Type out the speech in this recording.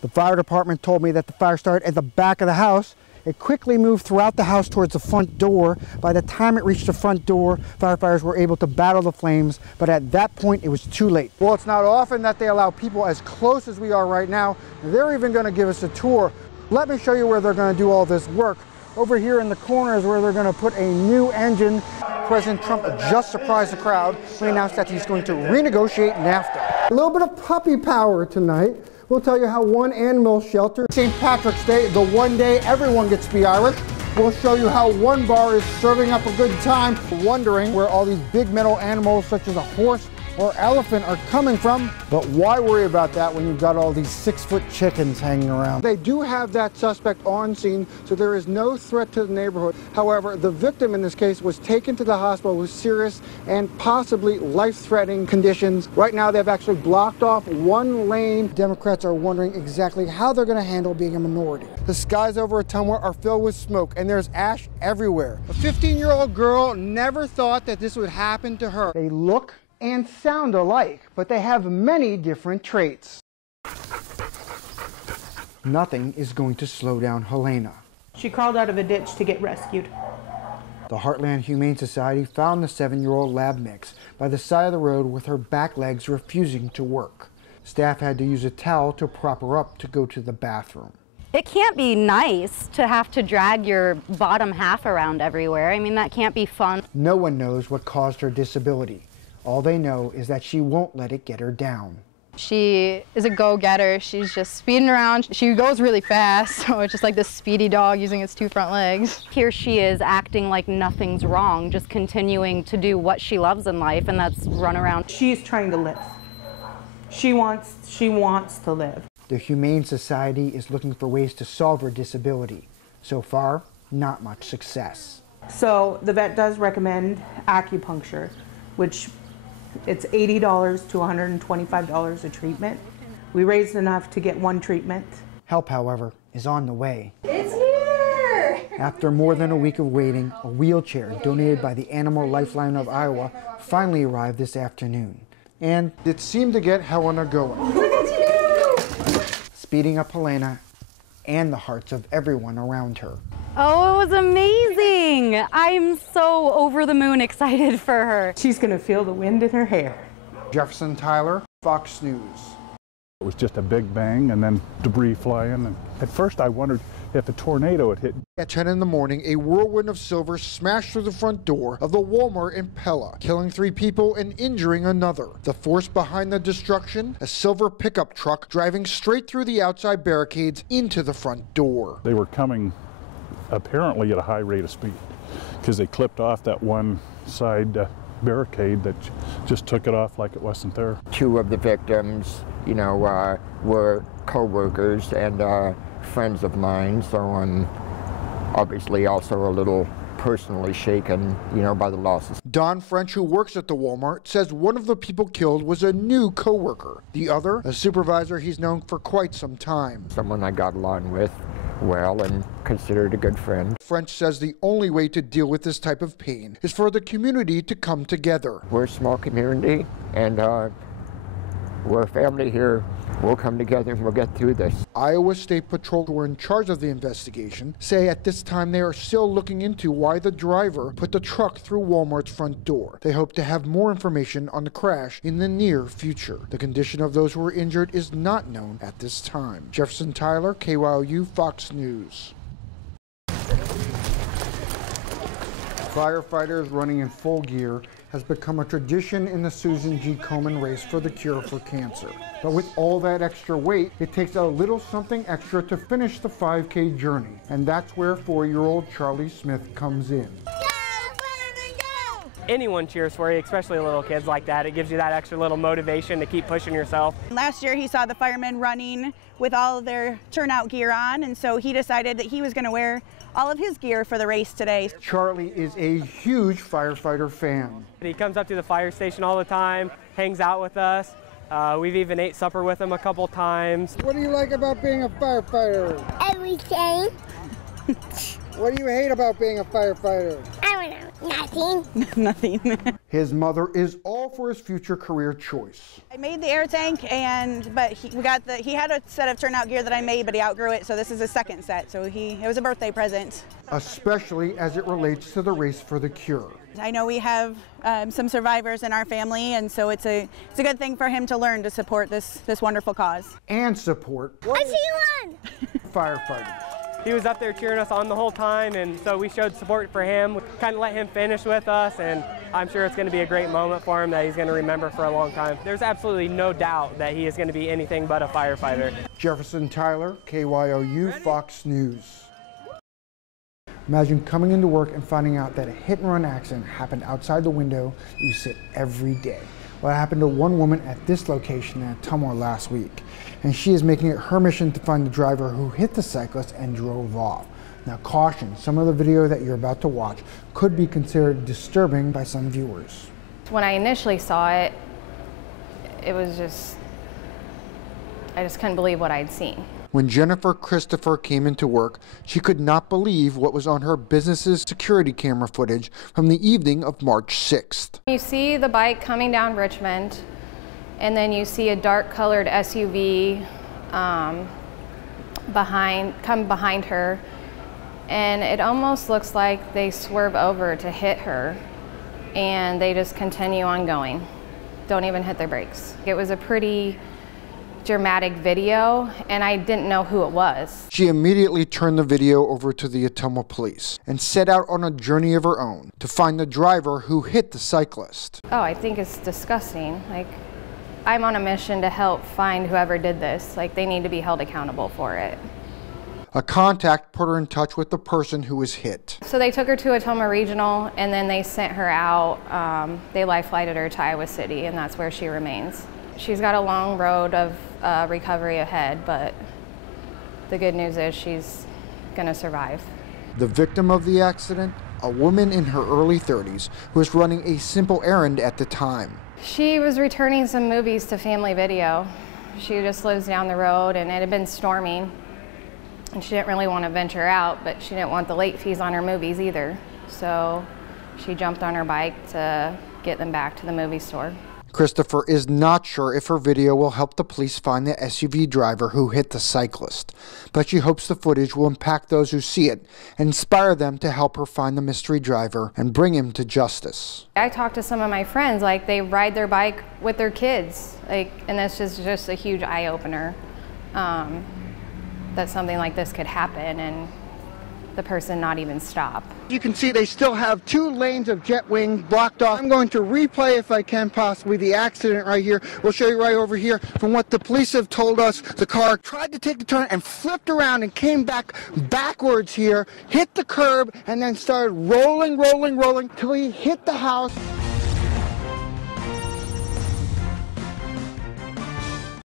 The fire department told me that the fire started at the back of the house. It quickly moved throughout the house towards the front door. By the time it reached the front door, firefighters were able to battle the flames, but at that point it was too late. Well, it's not often that they allow people as close as we are right now. They're even going to give us a tour. Let me show you where they're going to do all this work. Over here in the corner is where they're going to put a new engine. President Trump just surprised the crowd when he announced that he's going to renegotiate NAFTA. A little bit of puppy power tonight. We'll tell you how one animal shelter, St. Patrick's Day, the one day everyone gets to be Irish. We'll show you how one bar is serving up a good time, wondering where all these big metal animals such as a horse or elephant are coming from. But why worry about that when you've got all these 6-foot chickens hanging around? They do have that suspect on scene, so there is no threat to the neighborhood. However, the victim in this case was taken to the hospital with serious and possibly life-threatening conditions. Right now, they've actually blocked off one lane. Democrats are wondering exactly how they're going to handle being a minority. The skies over Ottumwa are filled with smoke, and there's ash everywhere. A 15-year-old girl never thought that this would happen to her. They look and sound alike, but they have many different traits. Nothing is going to slow down Helena. She crawled out of a ditch to get rescued. The Heartland Humane Society found the 7-year-old lab mix by the side of the road with her back legs refusing to work. Staff had to use a towel to prop her up to go to the bathroom. It can't be nice to have to drag your bottom half around everywhere. I mean, that can't be fun. No one knows what caused her disability. All they know is that she won't let it get her down. She is a go-getter. She's just speeding around. She goes really fast, so it's just like this speedy dog using its 2 front legs. Here she is acting like nothing's wrong, just continuing to do what she loves in life, and that's run around. She's trying to live. She wants to live. The Humane Society is looking for ways to solve her disability. So far, not much success. So the vet does recommend acupuncture, which it's $80 to $125 a treatment. We raised enough to get one treatment. Help, however, is on the way. It's here! After more than a week of waiting, a wheelchair donated by the Animal Lifeline of Iowa finally arrived this afternoon. And it seemed to get Helena going. Look at you! Speeding up Helena and the hearts of everyone around her. Oh, it was amazing! I'm so over the moon excited for her. She's gonna feel the wind in her hair. Jefferson, Tyler, Fox News. It was just a big bang and then debris flying. And at first I wondered if a tornado had hit. At 10 in the morning, a whirlwind of silver smashed through the front door of the Walmart in Pella, killing 3 people and injuring another. The force behind the destruction? A silver pickup truck driving straight through the outside barricades into the front door. They were coming apparently at a high rate of speed because they clipped off that one side barricade that just took it off like it wasn't there. 2 of the victims, were co-workers and friends of mine, so I'm obviously also a little personally shaken, by the losses. Don French, who works at the Walmart, says one of the people killed was a new co-worker. The other, a supervisor he's known for quite some time. Someone I got along with well and considered a good friend. French says the only way to deal with this type of pain is for the community to come together. We're a small community, and we're a family here. We'll come together and we'll get through this. Iowa State Patrol, who are in charge of the investigation, say at this time they are still looking into why the driver put the truck through Walmart's front door. They hope to have more information on the crash in the near future. The condition of those who were injured is not known at this time. Jefferson, Tyler, KYOU, Fox News. Firefighters running in full gear has become a tradition in the Susan G. Komen race for the cure for cancer. But with all that extra weight, it takes a little something extra to finish the 5K journey. And that's where 4-year-old Charlie Smith comes in. Anyone cheers for you, especially little kids like that. It gives you that extra little motivation to keep pushing yourself. Last year he saw the firemen running with all of their turnout gear on, and so he decided that he was going to wear all of his gear for the race today. Charlie is a huge firefighter fan. He comes up to the fire station all the time, hangs out with us. We've even ate supper with him a couple times. What do you like about being a firefighter? Everything. What do you hate about being a firefighter? I don't know. Nothing. Nothing. His mother is all for his future career choice. I made the air tank, but he had a set of turnout gear that I made, but he outgrew it, so this is his second set. So it was a birthday present. Especially as it relates to the race for the cure. I know we have some survivors in our family, and so it's a good thing for him to learn to support this wonderful cause. And support I see one! firefighters. He was up there cheering us on the whole time, and so we showed support for him. We kind of let him finish with us, and I'm sure it's going to be a great moment for him that he's going to remember for a long time. There's absolutely no doubt that he is going to be anything but a firefighter. Jefferson Tyler, KYOU, Fox News. Imagine coming into work and finding out that a hit-and-run accident happened outside the window you sit every day. Well, it happened to one woman at this location in Ottumwa last week, and she is making it her mission to find the driver who hit the cyclist and drove off. Now caution, some of the video that you're about to watch could be considered disturbing by some viewers. When I initially saw it, it was I just couldn't believe what I'd seen. When Jennifer Christopher came into work, she could not believe what was on her business's security camera footage from the evening of March 6th. You see the bike coming down Richmond, and then you see a dark-colored SUV come behind her, and it almost looks like they swerve over to hit her, and they just continue on going. Don't even hit their brakes. It was a pretty dramatic video, and I didn't know who it was. She immediately turned the video over to the Ottumwa police and set out on a journey of her own to find the driver who hit the cyclist. Oh, I think it's disgusting. Like, I'm on a mission to help find whoever did this. Like, they need to be held accountable for it. A contact put her in touch with the person who was hit. So they took her to Ottumwa Regional, and then they sent her out. They life-flighted her to Iowa City, and that's where she remains. She's got a long road of recovery ahead, but the good news is she's gonna survive. The victim of the accident, a woman in her early 30s who was running a simple errand at the time. She was returning some movies to Family Video. She just lives down the road, and it had been storming, and she didn't really want to venture out, but she didn't want the late fees on her movies either. So she jumped on her bike to get them back to the movie store. Christopher is not sure if her video will help the police find the SUV driver who hit the cyclist, but she hopes the footage will impact those who see it and inspire them to help her find the mystery driver and bring him to justice. I talked to some of my friends, like they ride their bike with their kids, and this is just a huge eye-opener that something like this could happen and the person not even stop. You can see they still have 2 lanes of jet wing blocked off. I'm going to replay, if I can possibly, the accident right here. We'll show you right over here. From what the police have told us, the car tried to take the turn and flipped around and came backwards here, hit the curb, and then started rolling till he hit the house.